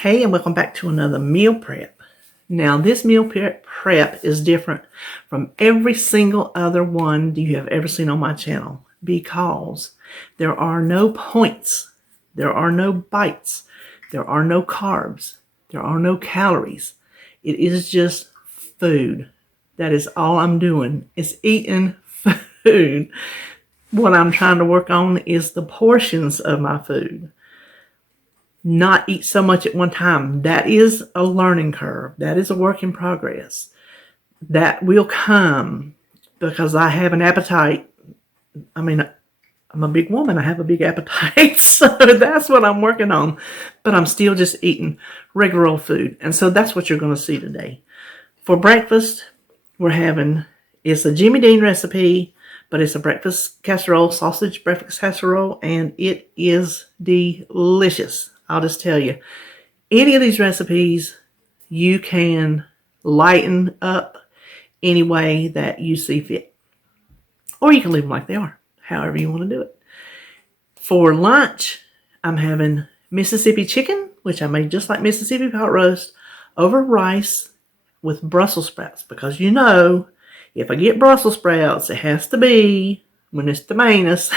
Hey, and welcome back to another meal prep. Now, this meal prep is different from every single other one you have ever seen on my channel because there are no points, there are no bites, there are no carbs, there are no calories. It is just food. That is all I'm doing, is eating food. What I'm trying to work on is the portions of my food. Not eat so much at one time. That is a learning curve. That is a work in progress. That will come because I have an appetite. I mean, I'm a big woman. I have a big appetite. So that's what I'm working on. But I'm still just eating regular old food. And so that's what you're going to see today. For breakfast, it's a Jimmy Dean recipe, but it's a breakfast casserole, sausage breakfast casserole, and it is delicious. I'll just tell you, any of these recipes, you can lighten up any way that you see fit. Or you can leave them like they are, however you want to do it. For lunch, I'm having Mississippi chicken, which I made just like Mississippi pot roast, over rice with Brussels sprouts. Because you know, if I get Brussels sprouts, it has to be when Mr. Maness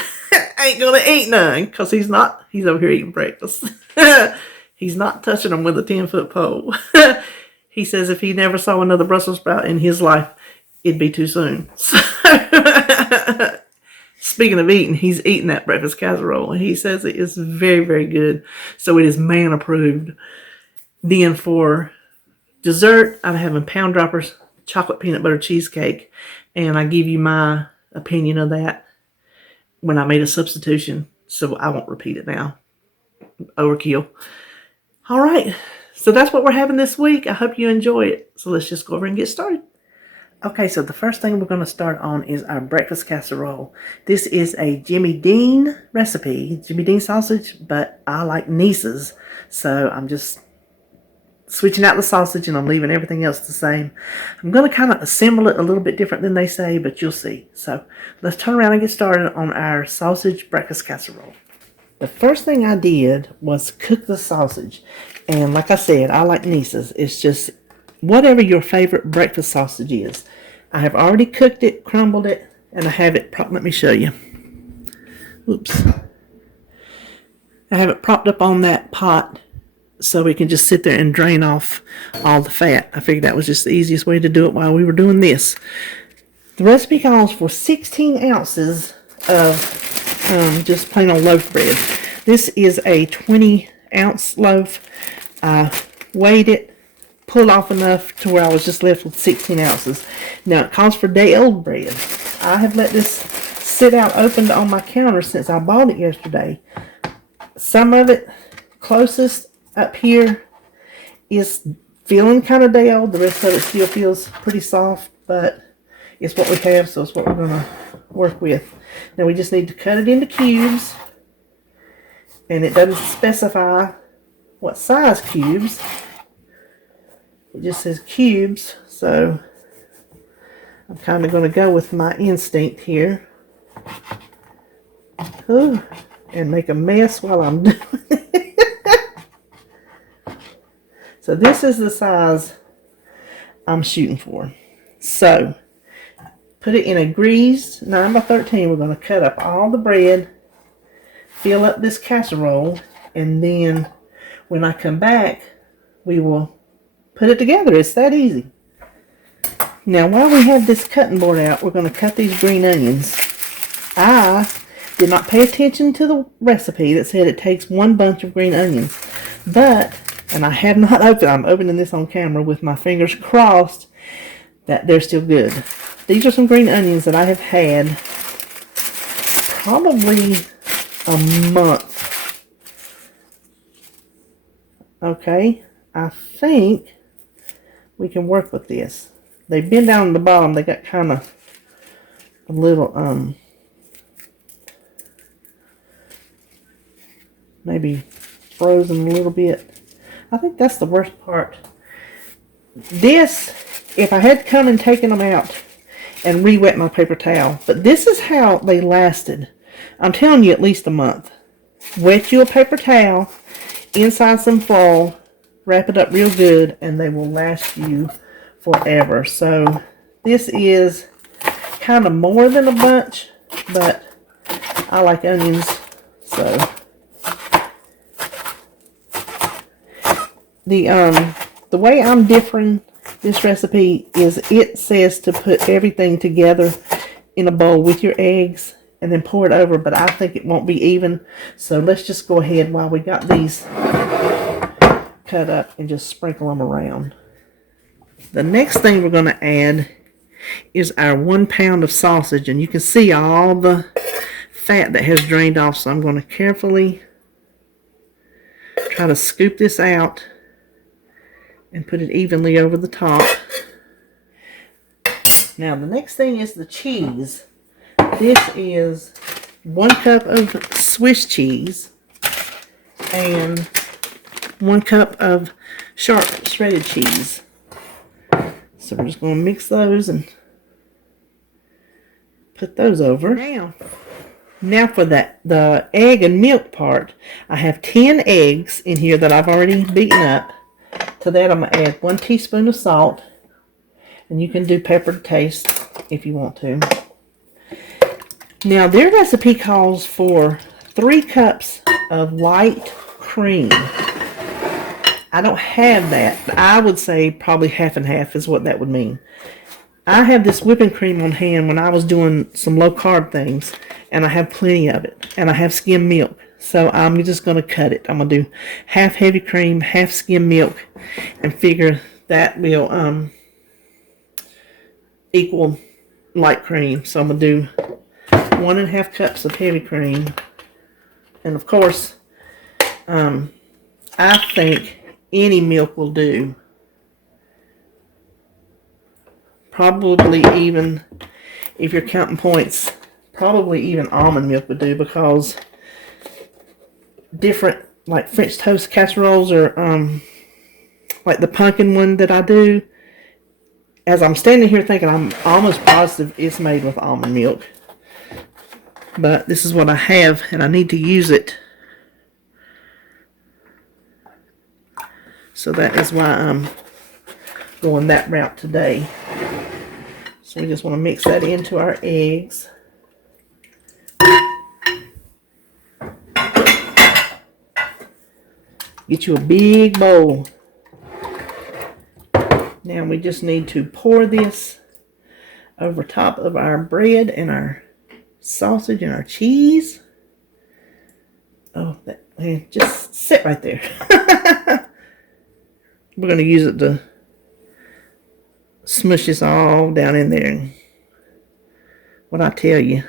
ain't going to eat none because he's over here eating breakfast. He's not touching them with a 10-foot pole. He says if he never saw another Brussels sprout in his life, it'd be too soon. So, speaking of eating, he's eating that breakfast casserole. And he says it is very, very good. So it is man approved. Then for dessert, I'm having Pound Droppers chocolate peanut butter cheesecake. And I give you my opinion of that when I made a substitution. So I won't repeat it now. Overkill. All right. So that's what we're having this week. I hope you enjoy it. So let's just go over and get started. Okay, so the first thing we're going to start on is our breakfast casserole. This is a Jimmy Dean recipe, Jimmy Dean sausage, but I like Niece's. So I'm just switching out the sausage and I'm leaving everything else the same. I'm going to kind of assemble it a little bit different than they say, but you'll see. So let's turn around and get started on our sausage breakfast casserole. The first thing I did was cook the sausage. And like I said, I like Niece's. It's just whatever your favorite breakfast sausage is. I have already cooked it, crumbled it, and I have it propped. Let me show you. Oops. I have it propped up on that pot so we can just sit there and drain off all the fat. I figured that was just the easiest way to do it while we were doing this. The recipe calls for 16 ounces of just plain old loaf bread. This is a 20-ounce loaf. I weighed it, pulled off enough to where I was just left with 16 ounces. Now, it calls for day-old bread. I have let this sit out opened on my counter since I bought it yesterday. Some of it, closest up here, is feeling kind of day-old. The rest of it still feels pretty soft, but it's what we have, so it's what we're going to work with. Now we just need to cut it into cubes, and it doesn't specify what size cubes. It just says cubes, so I'm kind of going to go with my instinct here. Ooh, and make a mess while I'm doing it. So this is the size I'm shooting for. So put it in a greased 9x13. We're going to cut up all the bread, fill up this casserole, and then when I come back, we will put it together. It's that easy. Now, while we have this cutting board out, we're going to cut these green onions. I did not pay attention to the recipe that said it takes one bunch of green onions. But, and I have not opened, I'm opening this on camera with my fingers crossed that they're still good. These are some green onions that I have had probably a month. Okay, I think we can work with this. They've been down at the bottom. They got kind of a little, maybe frozen a little bit. I think that's the worst part. This, if I had come and taken them out and re-wet my paper towel, but this is how they lasted. I'm telling you, at least a month. Wet you a paper towel inside some foil, wrap it up real good, and they will last you forever. So this is kind of more than a bunch, but I like onions, so the way I'm differing this recipe is it says to put everything together in a bowl with your eggs and then pour it over, but I think it won't be even. So let's just go ahead while we got these cut up and just sprinkle them around. The next thing we're going to add is our 1 pound of sausage, and you can see all the fat that has drained off, so I'm going to carefully try to scoop this out and put it evenly over the top. Now the next thing is the cheese. This is 1 cup of Swiss cheese and 1 cup of sharp shredded cheese. So we're just going to mix those and put those over. Now for the egg and milk part, I have 10 eggs in here that I've already beaten up. To that I'm going to add 1 teaspoon of salt, and you can do pepper to taste if you want to. Now their recipe calls for 3 cups of light cream. I don't have that, but I would say probably half and half is what that would mean. I have this whipping cream on hand when I was doing some low carb things, and I have plenty of it, and I have skim milk. So I'm just going to cut it. I'm going to do half heavy cream, half skim milk, and figure that will equal light cream. So I'm going to do 1.5 cups of heavy cream. And of course, I think any milk will do. Probably even, if you're counting points, probably even almond milk would do, because different, like French toast casseroles, or like the pumpkin one that I do, as I'm standing here thinking, I'm almost positive it's made with almond milk. But this is what I have, and I need to use it. So that is why I'm going that route today. So we just want to mix that into our eggs. Get you a big bowl. Now we just need to pour this over top of our bread and our sausage and our cheese. Oh, that just sit right there. We're going to use it to smush this all down in there. What I tell you,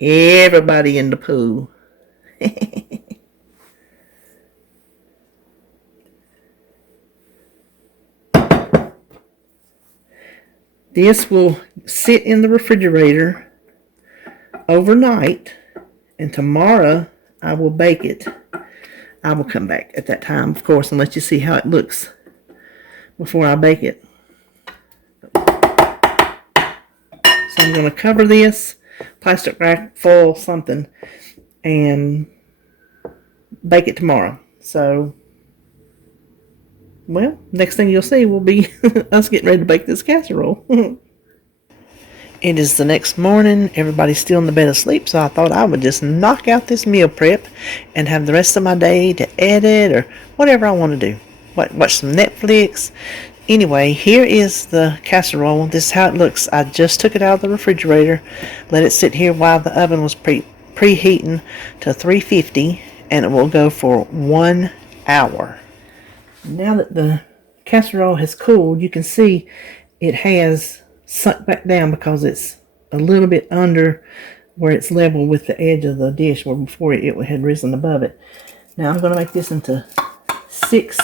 everybody in the pool. This will sit in the refrigerator overnight, and tomorrow I will bake it. I will come back at that time, of course, and let you see how it looks before I bake it. So I'm going to cover this, plastic wrap, foil, something, and bake it tomorrow. So, well, next thing you'll see will be us getting ready to bake this casserole. It is the next morning. Everybody's still in the bed asleep, so I thought I would just knock out this meal prep and have the rest of my day to edit or whatever I want to do. Watch some Netflix. Anyway, here is the casserole. This is how it looks. I just took it out of the refrigerator, let it sit here while the oven was preheating to 350, and it will go for 1 hour. Now that the casserole has cooled, you can see it has sunk back down because it's a little bit under where it's level with the edge of the dish, where before it had risen above it. Now I'm going to make this into 6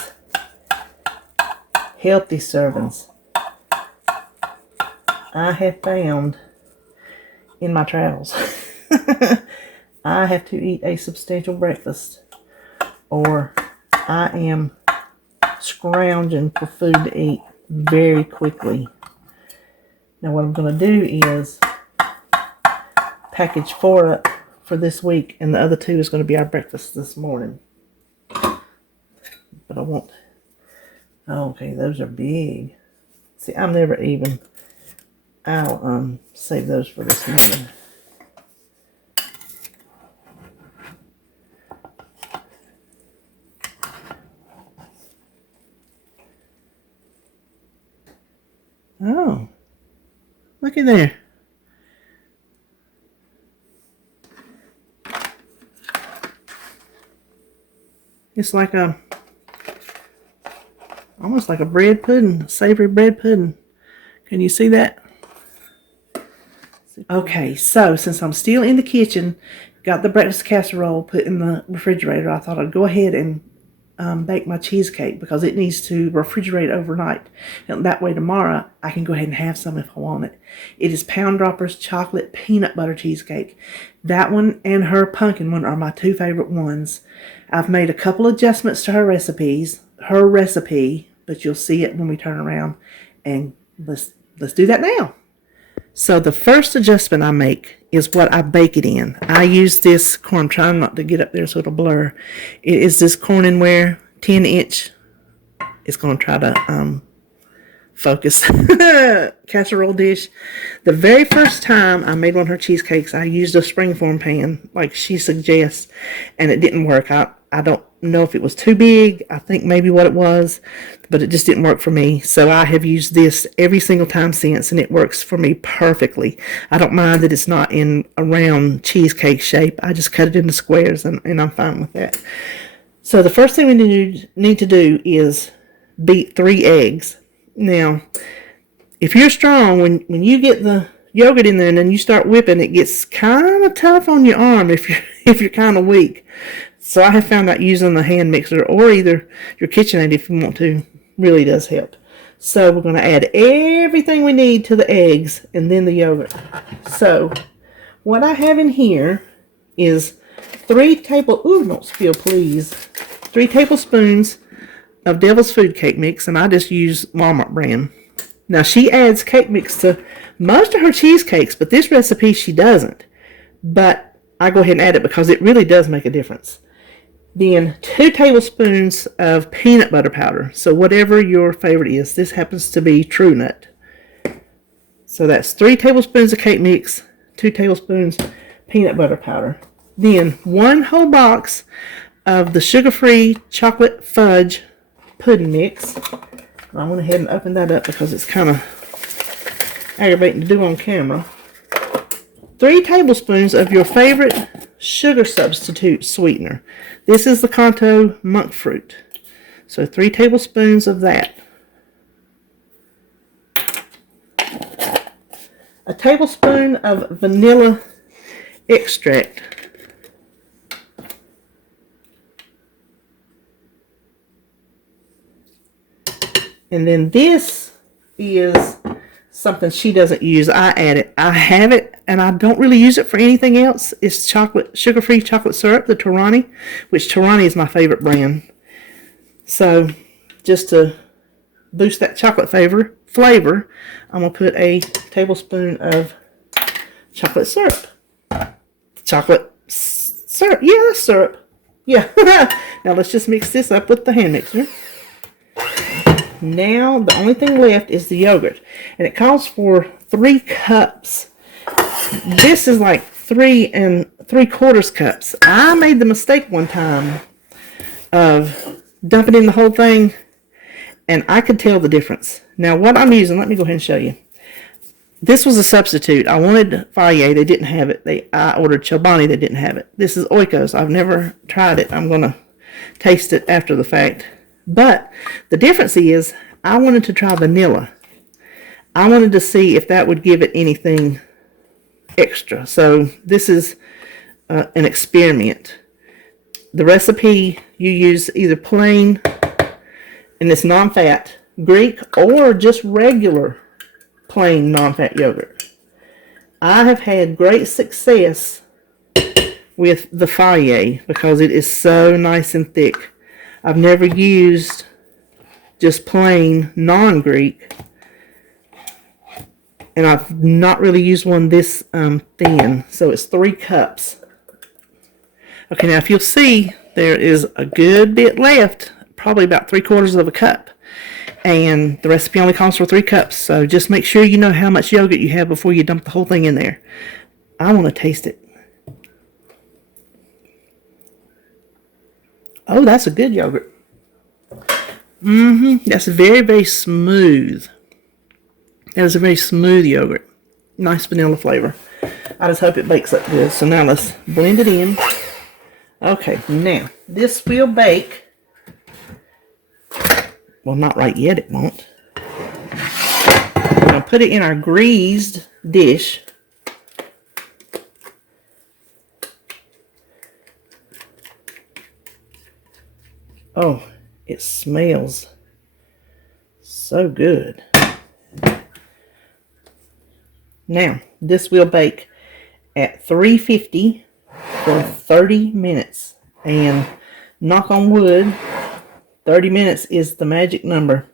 healthy servings. I have found in my travels I have to eat a substantial breakfast, or I am scrounging for food to eat very quickly. Now what I'm going to do is package 4 up for this week, and the other 2 is going to be our breakfast this morning. But I want Okay, those are big. See, I'm never even. I'll save those for this morning. Oh, look at there. It's like almost like a bread pudding, savory bread pudding. Can you see that? Okay, so since I'm still in the kitchen, got the breakfast casserole put in the refrigerator, I thought I'd go ahead and bake my cheesecake because it needs to refrigerate overnight. And that way tomorrow I can go ahead and have some if I want it. It is Pound Droppers chocolate peanut butter cheesecake. That one and her pumpkin one are my two favorite ones. I've made a couple adjustments to her recipe, but you'll see it when we turn around. And let's do that now. So the first adjustment I make is what I bake it in. I use this corn, I'm trying not to get up there so it'll blur. It is this Corningware 10-inch. It's going to try to focus casserole dish. The very first time I made one of her cheesecakes, I used a springform pan like she suggests, and it didn't work. I don't know if it was too big. I think maybe what it was, but it just didn't work for me. So I have used this every single time since, and it works for me perfectly. I don't mind that it's not in a round cheesecake shape. I just cut it into squares, and I'm fine with that. So the first thing we need to do is beat 3 eggs. Now, if you're strong, when you get the yogurt in there and then you start whipping, it gets kind of tough on your arm if you're kind of weak. So I have found that using the hand mixer or either your KitchenAid if you want to really does help. So we're going to add everything we need to the eggs and then the yogurt. So what I have in here is 3 tablespoons of Devil's Food cake mix, and I just use Walmart brand. Now she adds cake mix to most of her cheesecakes, but this recipe she doesn't. But I go ahead and add it because it really does make a difference. Then 2 tablespoons of peanut butter powder. So whatever your favorite is. This happens to be True Nut. So that's 3 tablespoons of cake mix, 2 tablespoons peanut butter powder. Then 1 whole box of the sugar-free chocolate fudge pudding mix. I went ahead and opened that up because it's kind of aggravating to do on camera. 3 tablespoons of your favorite sugar substitute sweetener. This is the Kanto monk fruit. So 3 tablespoons of that. A tablespoon of vanilla extract. And then this is something she doesn't use. I add it. I have it, and I don't really use it for anything else. It's sugar-free chocolate syrup, the Torani, which Torani is my favorite brand. So just to boost that chocolate flavor, I'm going to put a tablespoon of chocolate syrup. Chocolate syrup. Yeah, that's syrup. Yeah. Now let's just mix this up with the hand mixer. Now the only thing left is the yogurt, and it calls for 3 cups. This is like 3 3/4 cups. I made the mistake one time of dumping in the whole thing, and I could tell the difference. Now what I'm using, let me go ahead and show you. This was a substitute. I wanted Fayette. They didn't have it. I ordered Chobani. They didn't have it. This is Oikos. I've never tried it. I'm going to taste it after the fact. But the difference is I wanted to try vanilla. I wanted to see if that would give it anything extra. So this is an experiment. The recipe, you use either plain, and it's non-fat, Greek, or just regular plain non-fat yogurt. I have had great success with the Fayette because it is so nice and thick. I've never used just plain non-Greek, and I've not really used one this thin. So it's 3 cups. Okay, now if you'll see, there is a good bit left, probably about 3/4 of a cup. And the recipe only calls for 3 cups. So just make sure you know how much yogurt you have before you dump the whole thing in there. I want to taste it. Oh, that's a good yogurt. That's very, very smooth. That is a very smooth yogurt. Nice vanilla flavor. I just hope it bakes up good. So now let's blend it in. Okay, now this will bake. Well, not right yet, it won't. We're going to put it in our greased dish. Oh, it smells so good. Now, this will bake at 350 for 30 minutes. And knock on wood, 30 minutes is the magic number.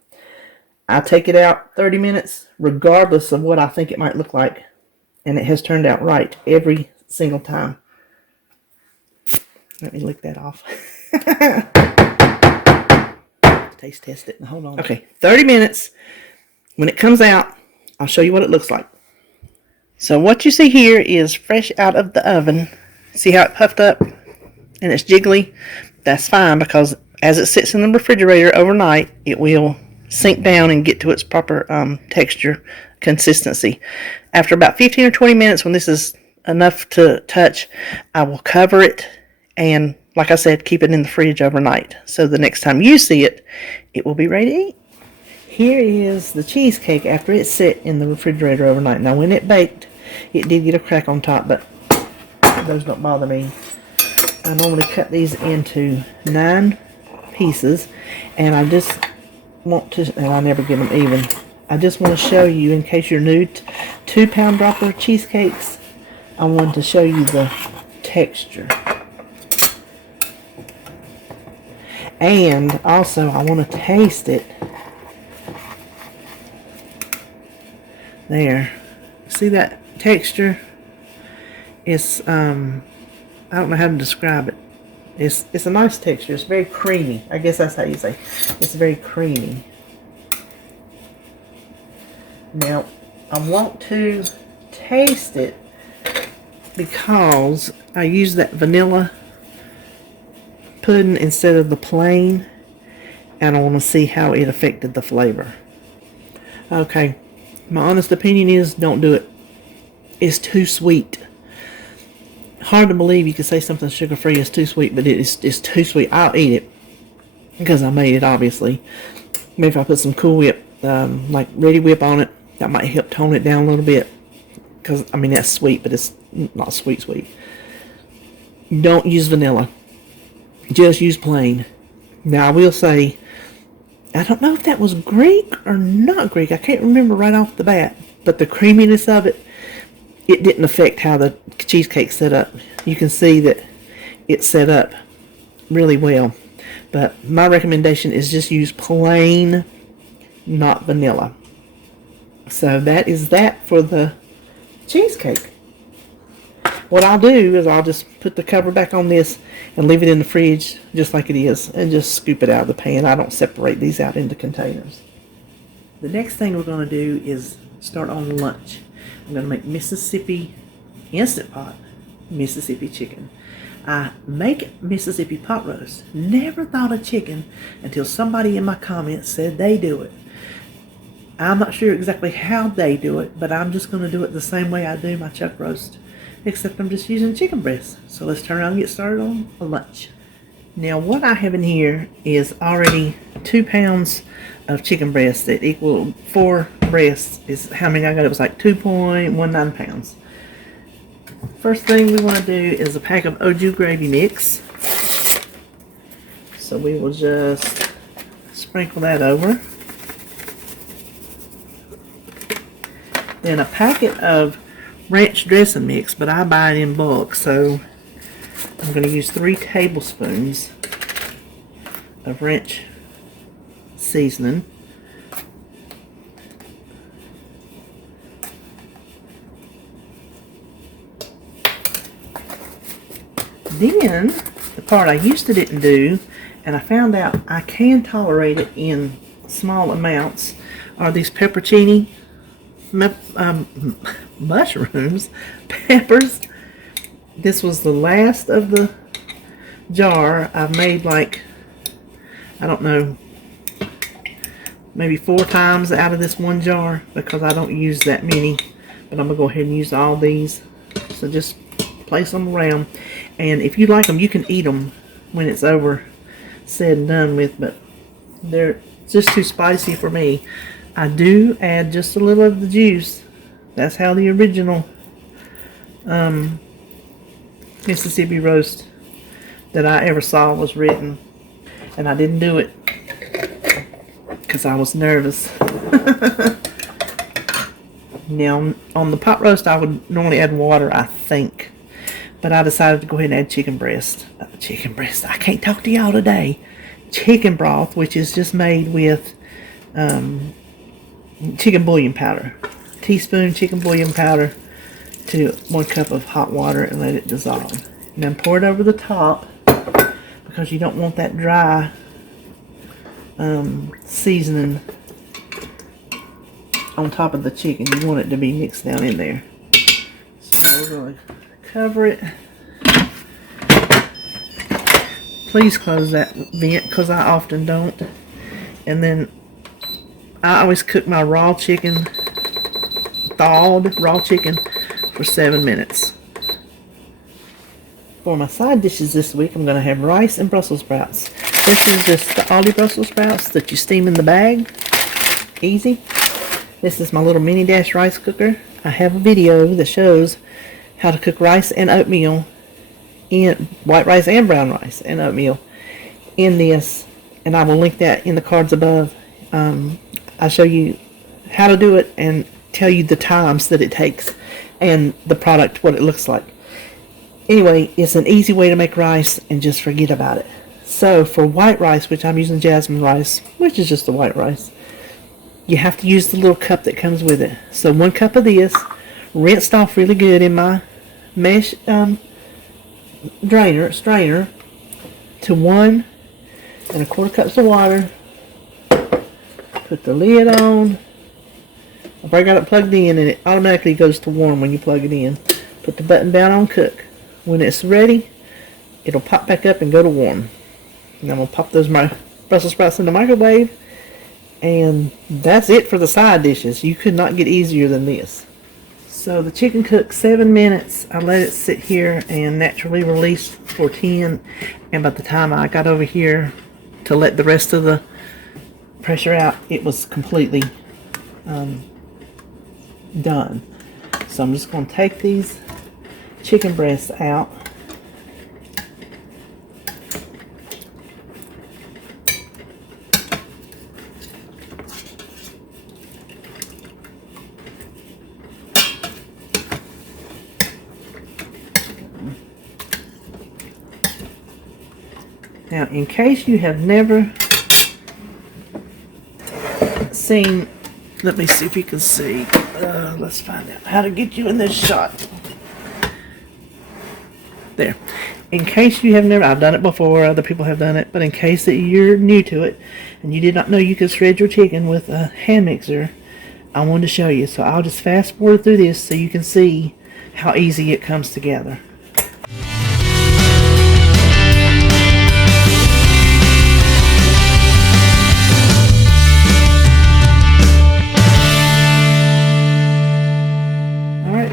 I take it out 30 minutes regardless of what I think it might look like. And it has turned out right every single time. Let me lick that off. Taste test it. Hold on. Okay, 30 minutes. When it comes out, I'll show you what it looks like. So what you see here is fresh out of the oven. See how it puffed up and it's jiggly? That's fine, because as it sits in the refrigerator overnight, it will sink down and get to its proper texture, consistency. After about 15 or 20 minutes, when this is enough to touch, I will cover it and, like I said, keep it in the fridge overnight. So the next time you see it, it will be ready to eat. Here is the cheesecake after it sat in the refrigerator overnight. Now when it baked, it did get a crack on top, but those don't bother me. I normally cut these into 9 pieces, and I just want to, and I never get them even. I just want to show you, in case you're new to 2-pound dropper cheesecakes, I wanted to show you the texture. And also I want to taste it. There. See that texture? It's I don't know how to describe it. It's a nice texture. It's very creamy. I guess that's how you say. It's very creamy. Now, I want to taste it because I use that vanilla pudding instead of the plain, and I want to see how it affected the flavor. Okay, my honest opinion is don't do it. It's too sweet. Hard to believe you could say something sugar-free is too sweet, but it's too sweet. I'll eat it because I made it, obviously. Maybe if I put some Cool Whip, like Ready Whip on it, that might help tone it down a little bit. Because, I mean, that's sweet, but it's not sweet. Don't use vanilla. Just use plain. Now, I will say, I don't know if that was Greek or not Greek. I can't remember right off the bat. But the creaminess of it, it didn't affect how the cheesecake set up. You can see that it set up really well. But my recommendation is just use plain, not vanilla. So that is that for the cheesecake. What I'll do is I'll just put the cover back on this and leave it in the fridge just like it is, and just scoop it out of the pan. I don't separate these out into containers. The next thing we're going to do is start on lunch. I'm going to make Mississippi Instant Pot Mississippi chicken. I make Mississippi pot roast. Never thought of chicken until somebody in my comments said they do it. I'm not sure exactly how they do it, but I'm just going to do it the same way I do my chuck roast, except I'm just using chicken breast. So let's turn around and get started on lunch. Now what I have in here is already 2 pounds of chicken breast that equal 4 breasts is how many I got. It was like 2.19 pounds. First thing we want to do is a pack of au jus gravy mix. So we will just sprinkle that over. Then a packet of ranch dressing mix, but I buy it in bulk, so I'm going to use 3 tablespoons of ranch seasoning. Then, the part I used to didn't do, and I found out I can tolerate it in small amounts are these pepperoni mushrooms, peppers. This was the last of the jar. I've made like, I don't know, maybe 4 times out of this one jar because I don't use that many. But I'm going to go ahead and use all these. So just place them around. And if you like them, you can eat them when it's over, said and done with. But they're just too spicy for me. I do add just a little of the juice. That's how the original Mississippi roast that I ever saw was written. And I didn't do it because I was nervous. Now, on the pot roast, I would normally add water, I think. But I decided to go ahead and add chicken breast. I can't talk to y'all today. Chicken broth, which is just made with chicken bouillon powder. Teaspoon chicken bouillon powder to 1 cup of hot water and let it dissolve. And then pour it over the top because you don't want that dry seasoning on top of the chicken. You want it to be mixed down in there. So we're going to cover it. Please close that vent because I often don't. And then I always cook my raw chicken, thawed raw chicken, for 7 minutes. For my side dishes this week, I'm going to have rice and Brussels sprouts. This is just the Aldi Brussels sprouts that you steam in the bag. Easy. This is my little mini dash rice cooker. I have a video that shows how to cook rice and oatmeal, in white rice and brown rice and oatmeal in this, and I will link that in the cards above. I'll show you how to do it and tell you the times that it takes and the product, what it looks like. Anyway, it's an easy way to make rice and just forget about it. So for white rice, which I'm using jasmine rice, which is just the white rice, you have to use the little cup that comes with it. So 1 cup of this, rinsed off really good in my mesh strainer, to 1 1/4 cups of water. Put the lid on. I've already got it plugged in, and it automatically goes to warm when you plug it in. Put the button down on cook. When it's ready, it'll pop back up and go to warm. And I'm going to pop those Brussels sprouts in the microwave. And that's it for the side dishes. You could not get easier than this. So the chicken cooked 7 minutes. I let it sit here and naturally release for 10. And by the time I got over here to let the rest of the pressure out, it was completely done. So I'm just going to take these chicken breasts out. Now, in case you have never seen, let me see if you can see. Let's find out how to get you in this shot. There. In case you have never, I've done it before, other people have done it, but in case that you're new to it and you did not know you could shred your chicken with a hand mixer, I wanted to show you. So I'll just fast forward through this so you can see how easy it comes together.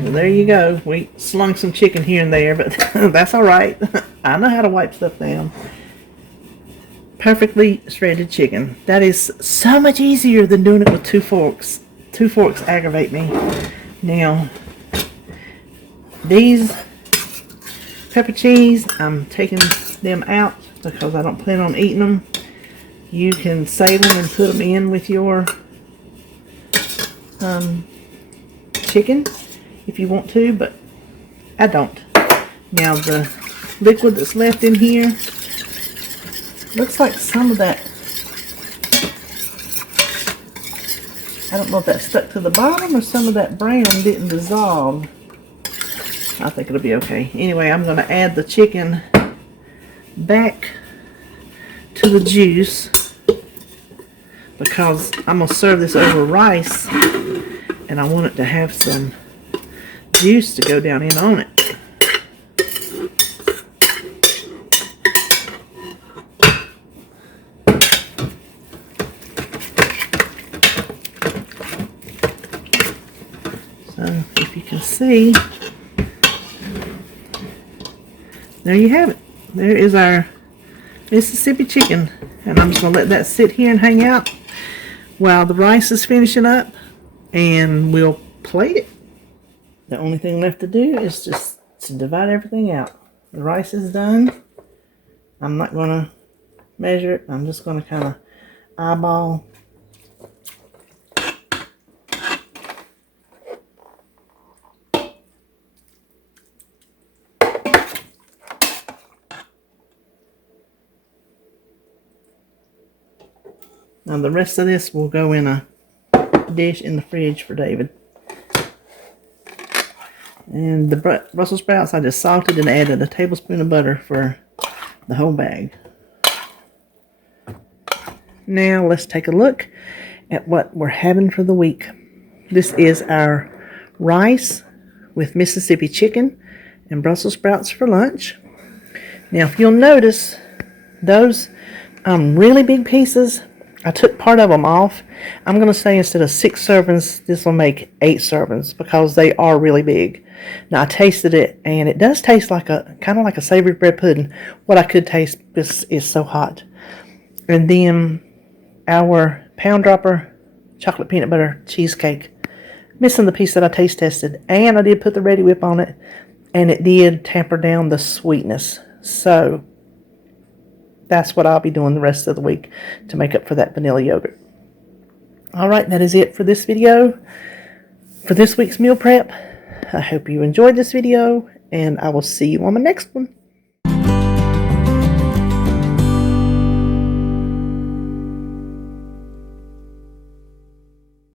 There you go. We slung some chicken here and there, but that's alright. I know how to wipe stuff down. Perfectly shredded chicken. That is so much easier than doing it with 2 forks. 2 forks aggravate me. Now, these pepper cheese, I'm taking them out because I don't plan on eating them. You can save them and put them in with your chicken if you want to, but I don't. Now the liquid that's left in here, looks like some of that, I don't know if that stuck to the bottom or some of that brown didn't dissolve. I think it'll be okay. Anyway, I'm going to add the chicken back to the juice because I'm going to serve this over rice, and I want it to have some juice to go down in on it. So if you can see, there you have it. There is our Mississippi chicken, and I'm just going to let that sit here and hang out while the rice is finishing up, and we'll plate it. The only thing left to do is just to divide everything out. The rice is done. I'm not going to measure it. I'm just going to kind of eyeball. Now the rest of this will go in a dish in the fridge for David. And the Brussels sprouts I just salted and added a tablespoon of butter for the whole bag. Now let's take a look at what we're having for the week. This is our rice with Mississippi chicken and Brussels sprouts for lunch. Now if you'll notice, those really big pieces, I took part of them off. I'm going to say instead of 6 servings, this will make 8 servings because they are really big. Now I tasted it, and it does taste like kind of like a savory bread pudding. What I could taste, this is so hot. And then our pound dropper chocolate peanut butter cheesecake. Missing the piece that I taste tested, and I did put the Ready Whip on it, and it did tamper down the sweetness. So that's what I'll be doing the rest of the week to make up for that vanilla yogurt. Alright, that is it for this video. For this week's meal prep, I hope you enjoyed this video, and I will see you on the next one.